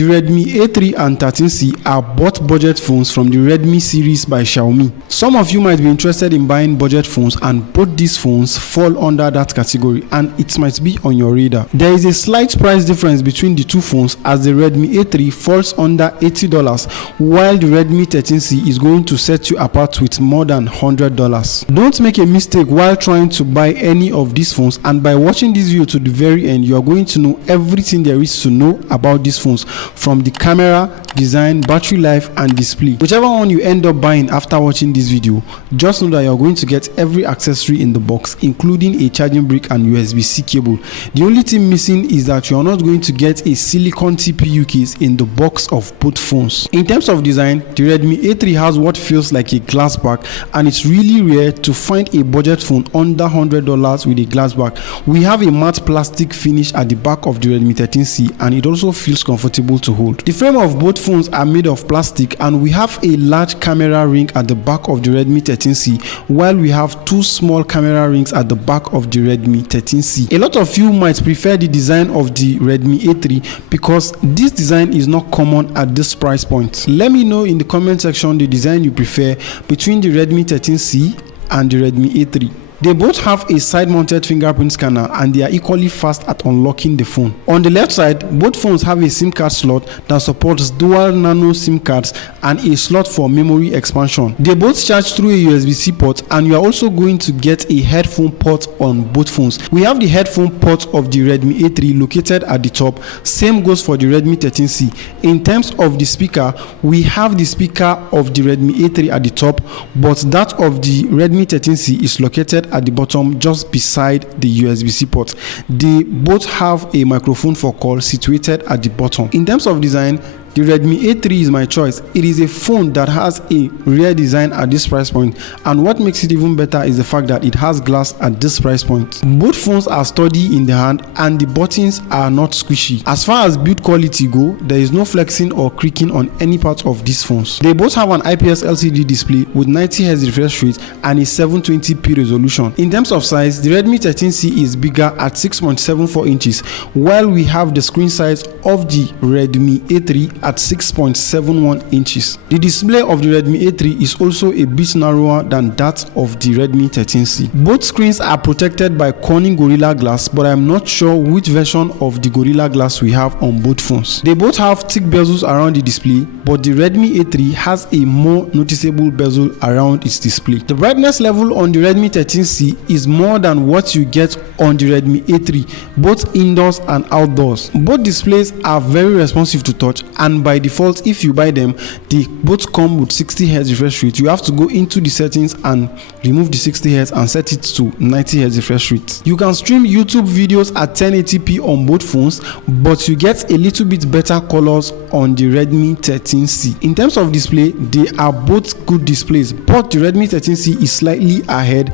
The Redmi A3 and 13C are both budget phones from the Redmi series by Xiaomi. Some of you might be interested in buying budget phones, and both these phones fall under that category, and it might be on your radar. There is a slight price difference between the two phones, as the Redmi A3 falls under $80 while the Redmi 13C is going to set you apart with more than $100. Don't make a mistake while trying to buy any of these phones, and by watching this video to the very end, you are going to know everything there is to know about these phones, from the camera, design, battery life and display. Whichever one you end up buying after watching this video, just know that you are going to get every accessory in the box, including a charging brick and USB-C cable. The only thing missing is that you are not going to get a silicone TPU case in the box of both phones. In terms of design, the Redmi A3 has what feels like a glass back, and it's really rare to find a budget phone under $100 with a glass back. We have a matte plastic finish at the back of the Redmi 13C, and it also feels comfortable to hold. The frame of both phones are made of plastic, and we have a large camera ring at the back of the Redmi 13C, while we have two small camera rings at the back of the Redmi 13C. A lot of you might prefer the design of the Redmi A3 because this design is not common at this price point. Let me know in the comment section the design you prefer between the Redmi 13C and the Redmi A3. They both have a side-mounted fingerprint scanner, and they are equally fast at unlocking the phone. On the left side, both phones have a SIM card slot that supports dual nano SIM cards and a slot for memory expansion. They both charge through a USB-C port, and you are also going to get a headphone port on both phones. We have the headphone port of the Redmi A3 located at the top. Same goes for the Redmi 13C. In terms of the speaker, we have the speaker of the Redmi A3 at the top, but that of the Redmi 13C is located at the bottom just beside the USB-C port. They both have a microphone for call situated at the bottom. In terms of design, the Redmi A3 is my choice. It is a phone that has a rare design at this price point, and what makes it even better is the fact that it has glass at this price point. Both phones are sturdy in the hand, and the buttons are not squishy. As far as build quality go, there is no flexing or creaking on any part of these phones. They both have an IPS LCD display with 90Hz refresh rate and a 720p resolution. In terms of size, the Redmi 13C is bigger at 6.74 inches, while we have the screen size of the Redmi A3 at 6.71 inches. The display of the Redmi A3 is also a bit narrower than that of the Redmi 13C. Both screens are protected by Corning Gorilla Glass, but I am not sure which version of the Gorilla Glass we have on both phones. They both have thick bezels around the display, but the Redmi A3 has a more noticeable bezel around its display. The brightness level on the Redmi 13C is more than what you get on the Redmi A3, both indoors and outdoors. Both displays are very responsive to touch, and by default, if you buy them, they both come with 60Hz refresh rate. You have to go into the settings and remove the 60Hz and set it to 90Hz refresh rate. You can stream YouTube videos at 1080p on both phones, but you get a little bit better colors on the Redmi 13C. In terms of display, they are both good displays, but the Redmi 13C is slightly ahead.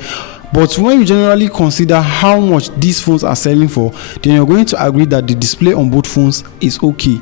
But when you generally consider how much these phones are selling for, then you're going to agree that the display on both phones is okay.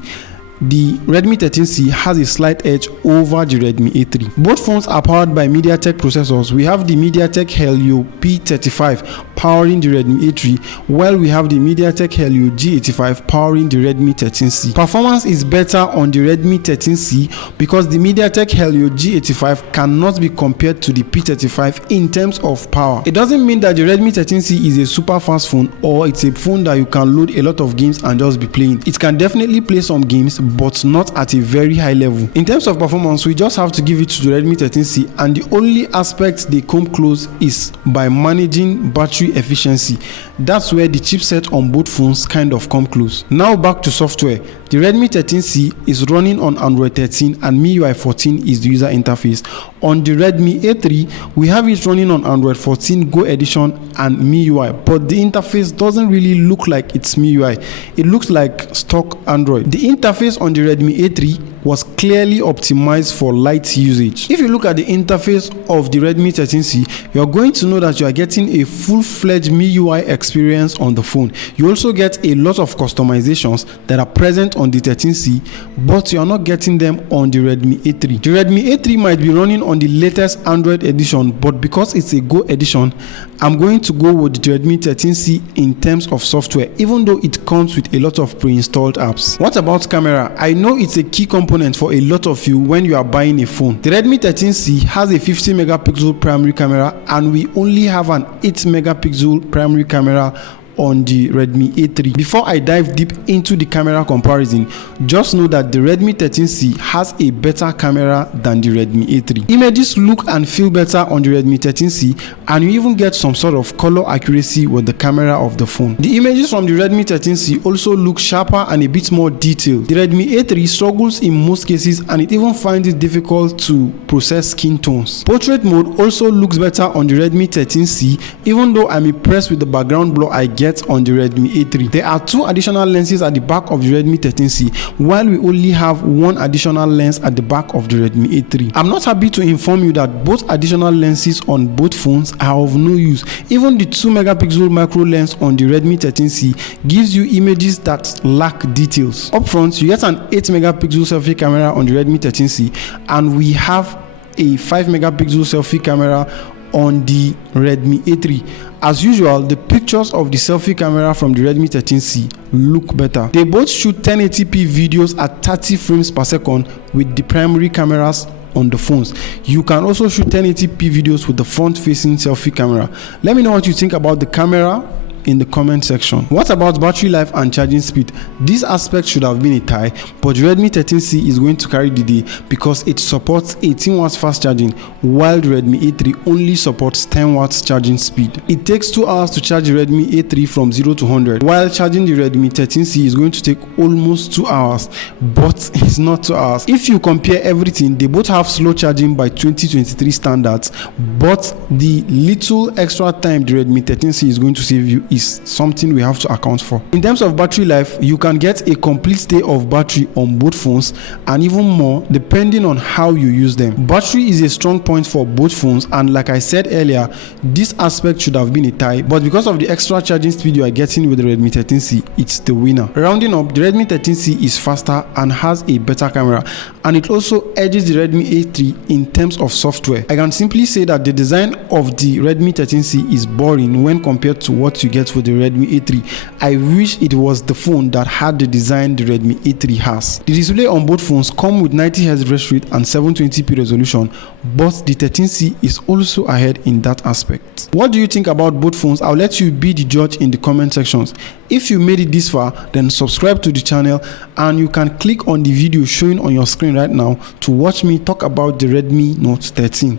The Redmi 13C has a slight edge over the Redmi A3. Both phones are powered by MediaTek processors. We have the MediaTek Helio P35 powering the Redmi A3, while we have the MediaTek Helio G85 powering the Redmi 13C. Performance is better on the Redmi 13C because the MediaTek Helio G85 cannot be compared to the P35 in terms of power. It doesn't mean that the Redmi 13C is a super fast phone or it's a phone that you can load a lot of games and just be playing. It can definitely play some games, but not at a very high level. In terms of performance, we just have to give it to the Redmi 13C, and the only aspect they come close is by managing battery efficiency. That's where the chipset on both phones kind of come close. Now back to software. The Redmi 13C is running on Android 13 and MIUI 14 is the user interface. On the Redmi A3, we have it running on Android 14 Go Edition and MIUI, but the interface doesn't really look like it's MIUI. It looks like stock Android. The interface on the Redmi A3 was clearly optimized for light usage. If you look at the interface of the Redmi 13C, you're going to know that you are getting a full-fledged MIUI experience on the phone. You also get a lot of customizations that are present on on the 13C, but you are not getting them on the Redmi A3. The Redmi A3 might be running on the latest Android edition, but because it's a Go edition, I'm going to go with the Redmi 13C in terms of software, even though it comes with a lot of pre-installed apps. What about camera? I know it's a key component for a lot of you when you are buying a phone. The Redmi 13C has a 50 megapixel primary camera, and we only have an 8 megapixel primary camera on the Redmi A3. Before I dive deep into the camera comparison, just know that the Redmi 13C has a better camera than the Redmi A3. Images look and feel better on the Redmi 13C, and you even get some sort of color accuracy with the camera of the phone. The images from the Redmi 13C also look sharper and a bit more detailed. The Redmi A3 struggles in most cases, and it even finds it difficult to process skin tones. Portrait mode also looks better on the Redmi 13C, even though I'm impressed with the background blur I get on the Redmi A3. There are 2 additional lenses at the back of the Redmi 13C, while we only have 1 additional lens at the back of the Redmi A3. I'm not happy to inform you that both additional lenses on both phones are of no use. Even the 2 megapixel macro lens on the Redmi 13C gives you images that lack details. Up front, you get an 8 megapixel selfie camera on the Redmi 13C, and we have a 5 megapixel selfie camera on the Redmi A3. As usual, the pictures of the selfie camera from the Redmi 13C look better. They both shoot 1080p videos at 30 frames per second with the primary cameras on the phones. You can also shoot 1080p videos with the front-facing selfie camera. Let me know what you think about the camera in the comment section. What about battery life and charging speed? This aspect should have been a tie, but the Redmi 13C is going to carry the day because it supports 18 watts fast charging, while the Redmi A3 only supports 10 watts charging speed. It takes 2 hours to charge the Redmi A3 from 0 to 100, while charging the Redmi 13C is going to take almost 2 hours, but it's not 2 hours. If you compare everything, they both have slow charging by 2023 standards, but the little extra time the Redmi 13C is going to save you is something we have to account for. In terms of battery life, you can get a complete day of battery on both phones, and even more depending on how you use them. Battery is a strong point for both phones, and like I said earlier, this aspect should have been a tie, but because of the extra charging speed you are getting with the Redmi 13C, it's the winner. Rounding up, the Redmi 13C is faster and has a better camera, and it also edges the Redmi A3 in terms of software. I can simply say that the design of the Redmi 13C is boring when compared to what you get with the Redmi A3. I wish it was the phone that had the design the Redmi A3 has. The display on both phones come with 90Hz refresh rate and 720p resolution, but the 13C is also ahead in that aspect. What do you think about both phones? I'll let you be the judge in the comment sections. If you made it this far, then subscribe to the channel, and you can click on the video showing on your screen right now to watch me talk about the Redmi Note 13.